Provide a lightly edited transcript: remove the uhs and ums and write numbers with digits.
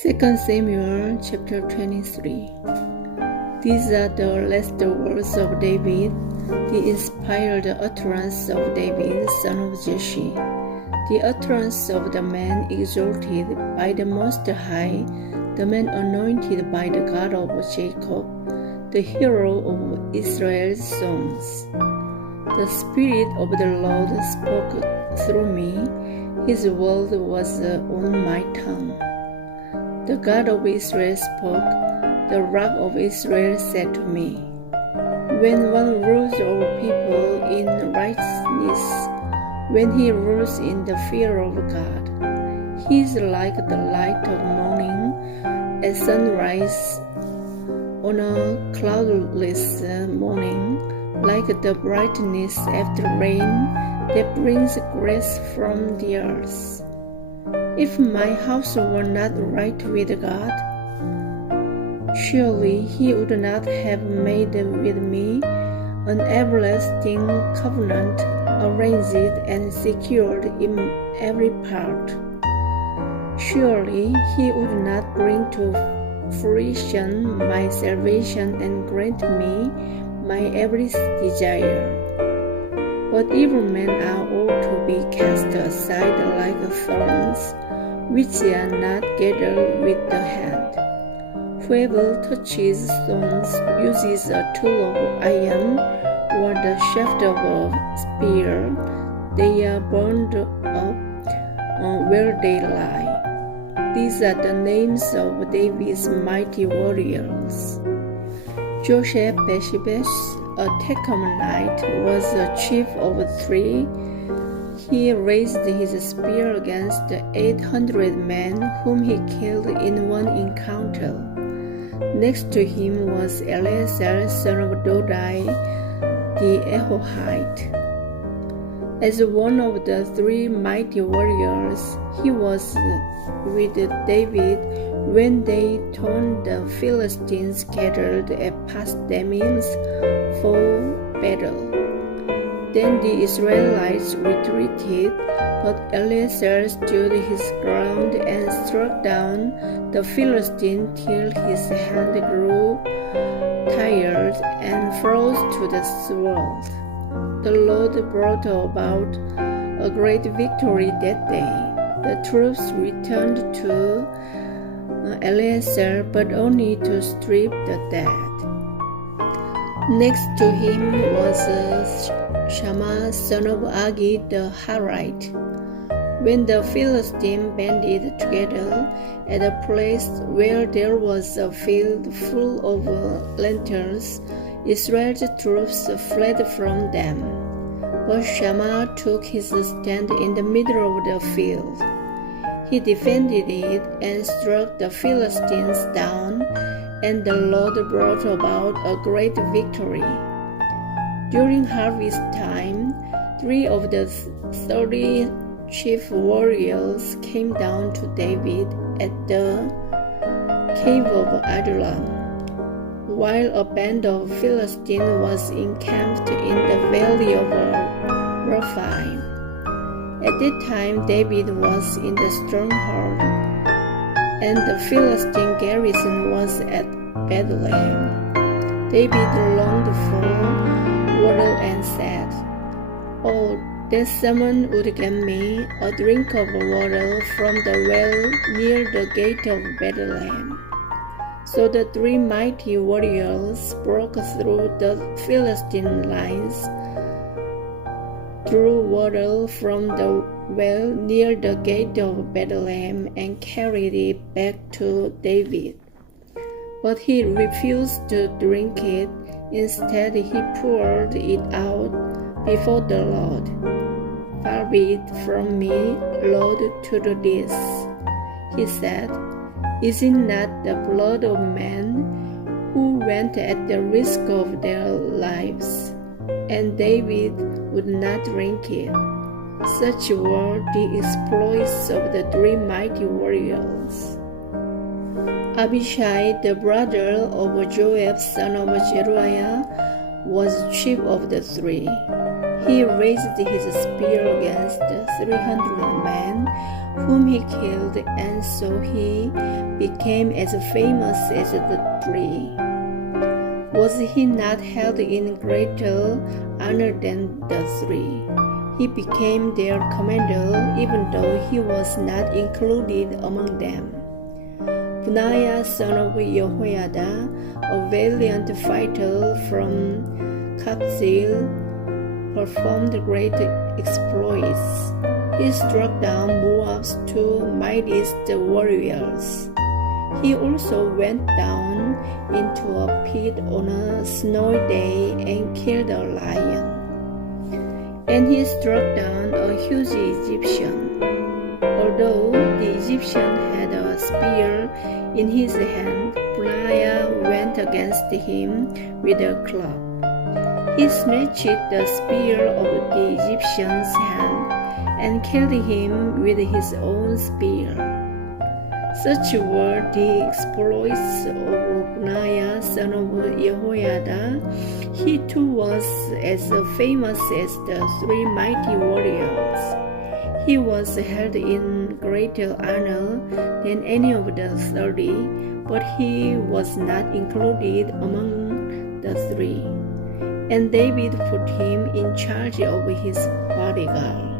2 Samuel chapter 23. These are the last words of David, the inspired utterance of David, son of Jesse, the utterance of the man exalted by the Most High, the man anointed by the God of Jacob, the hero of Israel's songs. The Spirit of the Lord spoke through me, His word was on my tongue. The God of Israel spoke, the Rock of Israel said to me, when one rules over people in righteousness, when he rules in the fear of God, he is like the light of morning at sunrise on a cloudless morning, like the brightness after rain that brings grace from the earth. If my house were not right with God, surely He would not have made with me an everlasting covenant, arranged and secured in every part. Surely He would not bring to fruition my salvation and grant me my every desire. But evil men are all to be cast aside like thorns, which are not gathered with the hand. Whoever touches stones uses a tool of iron or the shaft of a spear. They are burned up where they lie. These are the names of David's mighty warriors. Josheb-Basshebeth, a Tekomonite, was a chief of 3. He raised his spear against 800 men whom he killed in one encounter. Next to him was Eleazar, son of Dodai, the Ahohite. As one of the 3 mighty warriors, he was with David when they turned the Philistines gathered at Pas-dammim for battle. Then the Israelites retreated, but Eleazar stood his ground and struck down the Philistine till his hand grew tired and froze to the sword. The Lord brought about a great victory that day. The troops returned to Eleazar, but only to strip the dead. Next to him was Shammah, son of Agi the Harite. When the Philistines banded together at a place where there was a field full of lanterns, Israel's troops fled from them. But Shammah took his stand in the middle of the field. He defended it and struck the Philistines down, and the Lord brought about a great victory. During harvest time, 3 of the 30 chief warriors came down to David at the cave of Adullam, while a band of Philistines was encamped in the valley of Rephaim. At that time David was in the stronghold, and the Philistine garrison was at Bethlehem. David longed for water and said, "Oh, that someone would get me a drink of water from the well near the gate of Bethlehem." So the 3 mighty warriors broke through the Philistine lines, drew water from the well near the gate of Bethlehem, and carried it back to David. But he refused to drink it. Instead, he poured it out before the Lord. "Far be it from me, Lord, to do this," he said. "Is it not the blood of men who went at the risk of their lives?" And David would not drink it. Such were the exploits of the 3 mighty warriors. Abishai, the brother of Joab, son of Zeruiah, was chief of the 3. He raised his spear against 300 men, whom he killed, and so he became as famous as the 3. Was he not held in greater honor than the 3? He became their commander, even though he was not included among them. Benaiah, son of Jehoiada, a valiant fighter from Kabzeel, performed great exploits. He struck down Moab's 2 mightiest warriors. He also went down into a pit on a snowy day and killed a lion. And he struck down a huge Egyptian. Although the Egyptian had a spear in his hand, Benaiah went against him with a club. He snatched the spear of the Egyptian's hand and killed him with his own spear. Such were the exploits of Benaiah, son of Jehoiada. He too was as famous as the 3 mighty warriors. He was held in greater honor than any of the 30, but he was not included among the 3. And David put him in charge of his bodyguard.